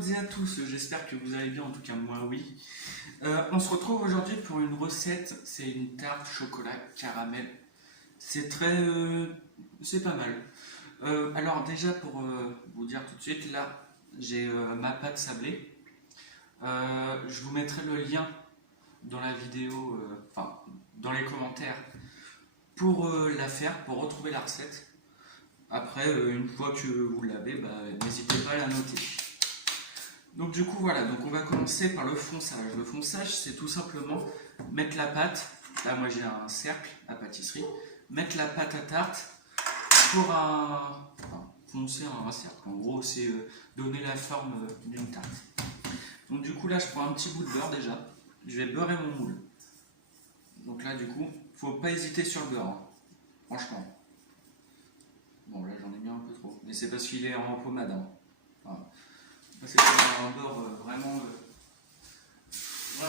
toutes et à tous, j'espère que vous allez bien, en tout cas moi oui. On se retrouve aujourd'hui pour une recette, c'est une tarte chocolat caramel. C'est c'est pas mal. Alors déjà pour vous dire tout de suite, là j'ai ma pâte sablée. Je vous mettrai le lien dans la vidéo, enfin dans les commentaires pour la faire, pour retrouver la recette. Après, une fois que vous l'avez, n'hésitez pas à la noter. Donc du coup voilà, donc on va commencer par le fonçage. Le fonçage, c'est tout simplement mettre la pâte, là moi j'ai un cercle à pâtisserie, mettre la pâte à tarte pour foncer un cercle. En gros, c'est donner la forme d'une tarte. Donc du coup là, je prends un petit bout de beurre déjà. Je vais beurrer mon moule. Donc là du coup, faut pas hésiter sur le beurre, hein. Franchement. Bon là j'en ai mis un peu trop, mais c'est parce qu'il est en pommade, hein. Voilà. C'est un beurre vraiment bon.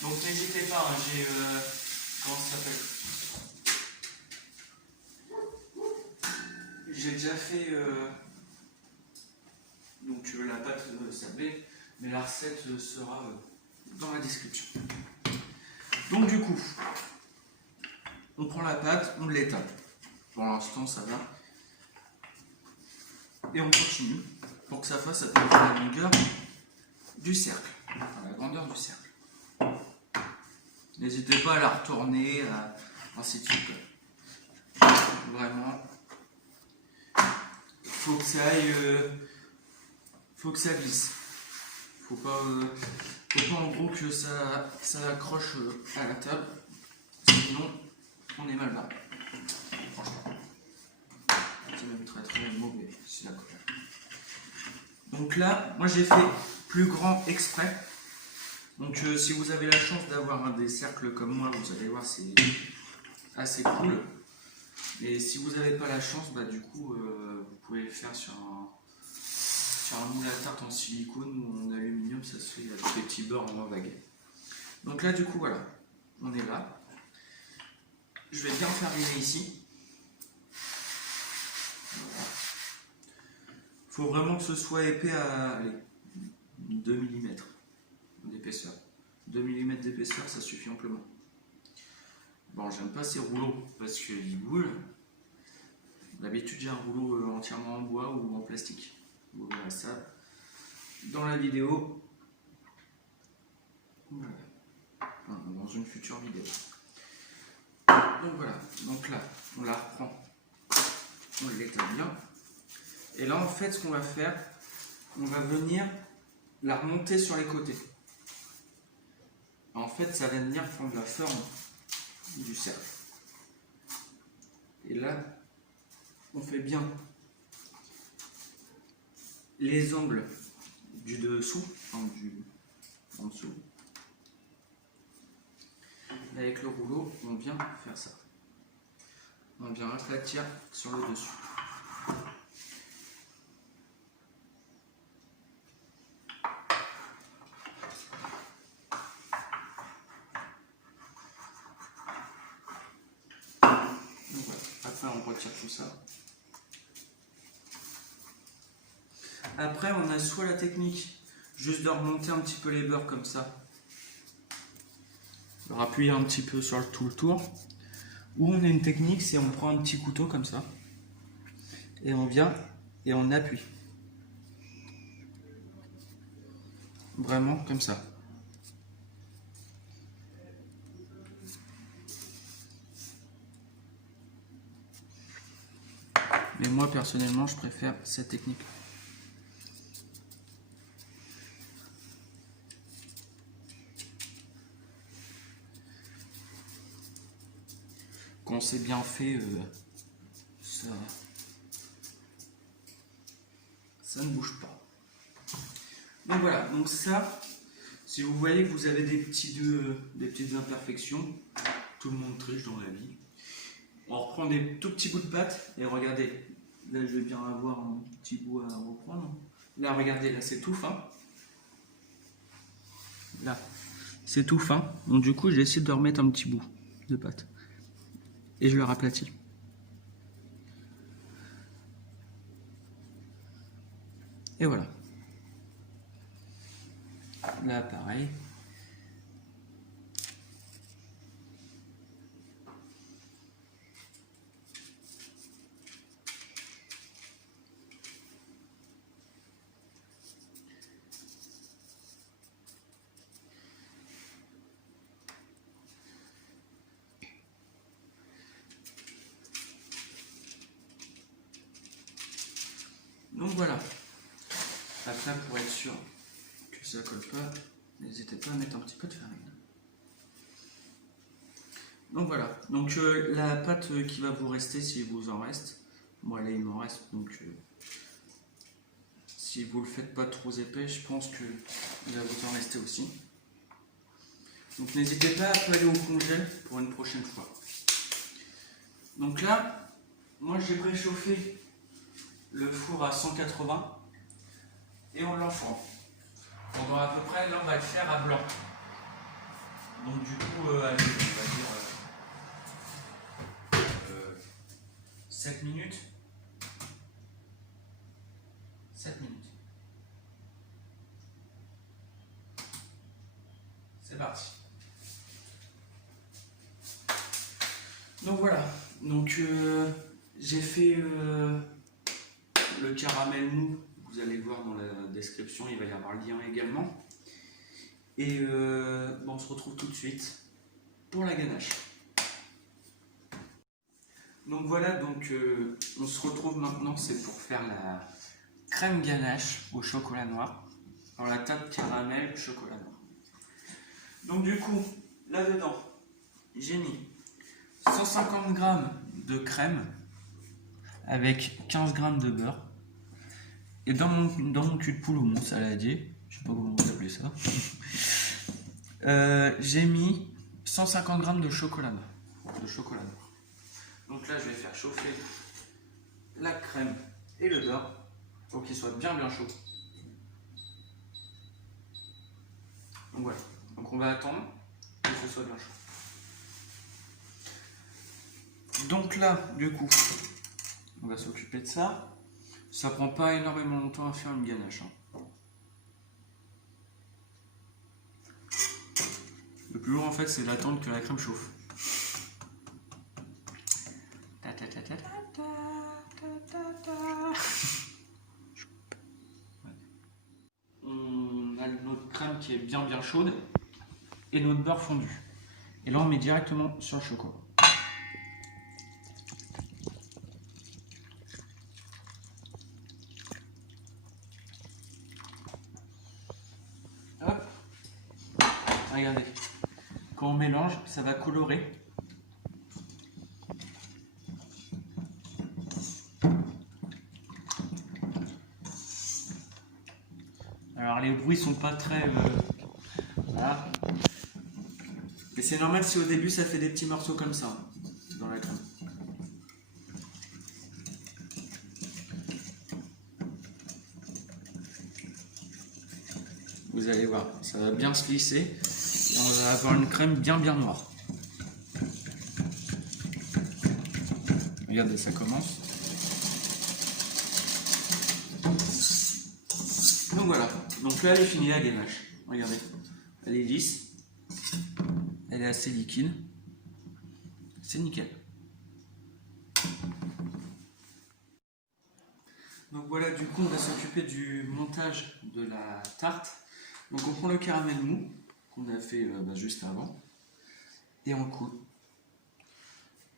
Donc n'hésitez pas, hein, j'ai comment ça s'appelle, j'ai déjà fait donc la pâte sablée, mais la recette sera dans la description. Donc du coup, on prend la pâte, on l'étale. Pour l'instant ça va. Et on continue pour que ça fasse à peu près la longueur du cercle, à la grandeur du cercle. N'hésitez pas à la retourner, ainsi de suite. Vraiment, faut que ça aille, faut que ça glisse. Faut pas en gros que ça accroche à la table, sinon on est mal barré. Franchement, c'est même très mauvais, c'est la colle. Donc là, moi j'ai fait plus grand exprès. Donc si vous avez la chance d'avoir des cercles comme moi, vous allez voir, c'est assez cool. Et si vous n'avez pas la chance, du coup, vous pouvez le faire sur un moule à tarte en silicone ou en aluminium, ça se fait avec des petits beurres en baguette. Donc là, du coup, voilà, on est là. Je vais bien fariner ici. Voilà. Faut vraiment que ce soit épais à 2 mm d'épaisseur. 2 mm d'épaisseur, ça suffit amplement. Bon, j'aime pas ces rouleaux parce qu'ils boulent. D'habitude, j'ai un rouleau entièrement en bois ou en plastique. Vous verrez ça dans la vidéo. Voilà. Dans une future vidéo. Donc voilà. Donc là, on la reprend. On l'étale bien. Et là, en fait, ce qu'on va faire, on va venir la remonter sur les côtés. En fait, ça va venir prendre la forme du cercle. Et là, on fait bien les angles du dessous, enfin en dessous. Et avec le rouleau, on vient faire ça. On vient aplatir sur le dessus. Après, on retire tout ça. Après, on a soit la technique juste de remonter un petit peu les beurres comme ça, de appuyer un petit peu sur tout le tour, ou on a une technique, c'est on prend un petit couteau comme ça, et on vient et on appuie. Vraiment comme ça. Mais moi personnellement, je préfère cette technique. Quand c'est bien fait, ça ne bouge pas. Donc voilà, donc ça, si vous voyez que vous avez des petites imperfections, tout le monde triche dans la vie. On reprend des tout petits bouts de pâte et regardez, là je vais bien avoir un petit bout à reprendre. Là regardez, là c'est tout fin. Là, c'est tout fin. Donc du coup, j'essaie de remettre un petit bout de pâte. Et je le raplatis. Et voilà. Là, pareil. Donc voilà. Après, pour être sûr que ça colle pas, n'hésitez pas à mettre un petit peu de farine. Donc voilà. Donc la pâte qui va vous rester, s'il vous en reste, moi là il m'en reste, donc si vous le faites pas trop épais, je pense que il va vous en rester aussi. Donc n'hésitez pas à pas aller au congé pour une prochaine fois. Donc là, moi j'ai préchauffé le four à 180 et on l'enfourne. Pendant à peu près, là on va le faire à blanc. Donc du coup, allez, on va dire 7 minutes. 7 minutes. C'est parti. Donc voilà, donc j'ai fait le caramel mou, vous allez le voir dans la description, il va y avoir le lien également. Et on se retrouve tout de suite pour la ganache. Donc voilà, donc on se retrouve maintenant, c'est pour faire la crème ganache au chocolat noir. Alors la tarte caramel chocolat noir. Donc du coup, là-dedans, j'ai mis 150 g de crème avec 15 g de beurre. Et dans mon cul de poule ou mon saladier, je sais pas comment vous appelez ça, j'ai mis 150 g de chocolat noir. Donc là, je vais faire chauffer la crème et le beurre pour qu'il soit bien chaud. Donc voilà. Donc on va attendre que ce soit bien chaud. Donc là, du coup, on va s'occuper de ça. Ça prend pas énormément longtemps à faire une ganache. Le plus long en fait, c'est d'attendre que la crème chauffe. On a notre crème qui est bien chaude et notre beurre fondu. Et là, on met directement sur le chocolat. Hop. Regardez. Quand on mélange, ça va colorer. Alors les bruits sont pas très... voilà. Mais c'est normal si au début ça fait des petits morceaux comme ça dans la crème. Vous allez voir, ça va bien se lisser et on va avoir une crème bien noire. Regardez, ça commence. Donc voilà, donc là elle est finie la ganache. Regardez, elle est lisse, elle est assez liquide, c'est nickel. Donc voilà, du coup on va s'occuper du montage de la tarte. Donc on prend le caramel mou qu'on a fait juste avant et on coule.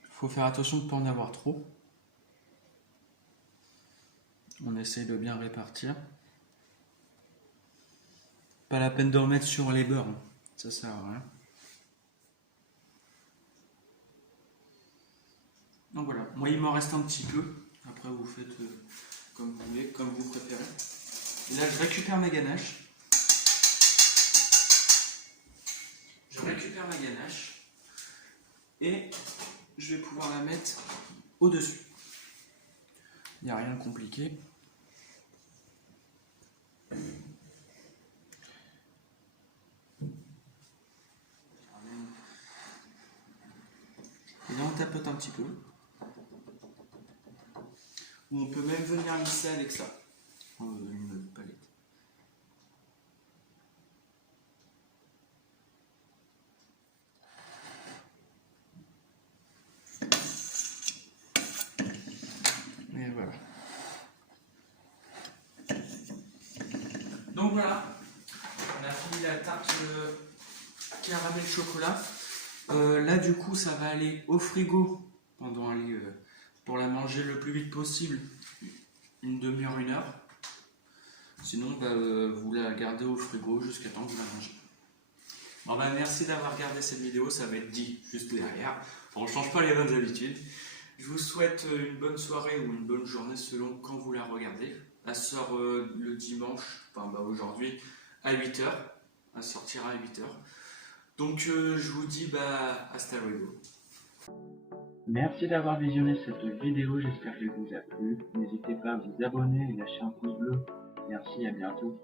Il faut faire attention de ne pas en avoir trop. On essaye de bien répartir. Pas la peine de remettre sur les beurres, ça sert à rien. Donc voilà, moi il m'en reste un petit peu. Après vous faites comme vous voulez, comme vous préférez. Et là je récupère ma ganache. Et je vais pouvoir la mettre au-dessus. Il n'y a rien de compliqué. Et là on tapote un petit peu. Ou on peut même venir lisser avec ça. Une voilà, on a fini la tarte caramel chocolat. Là du coup ça va aller au frigo pour la manger le plus vite possible, une demi-heure, 1 heure. Sinon vous la gardez au frigo jusqu'à temps que vous la mangez. Bon merci d'avoir regardé cette vidéo, ça va être dit juste derrière. On ne change pas les bonnes habitudes. Je vous souhaite une bonne soirée ou une bonne journée selon quand vous la regardez. Elle sort le dimanche, aujourd'hui à 8h. Elle sortira à 8h. Donc je vous dis hasta luego. Merci d'avoir visionné cette vidéo, j'espère qu'elle vous a plu. N'hésitez pas à vous abonner et lâcher un pouce bleu. Merci, à bientôt.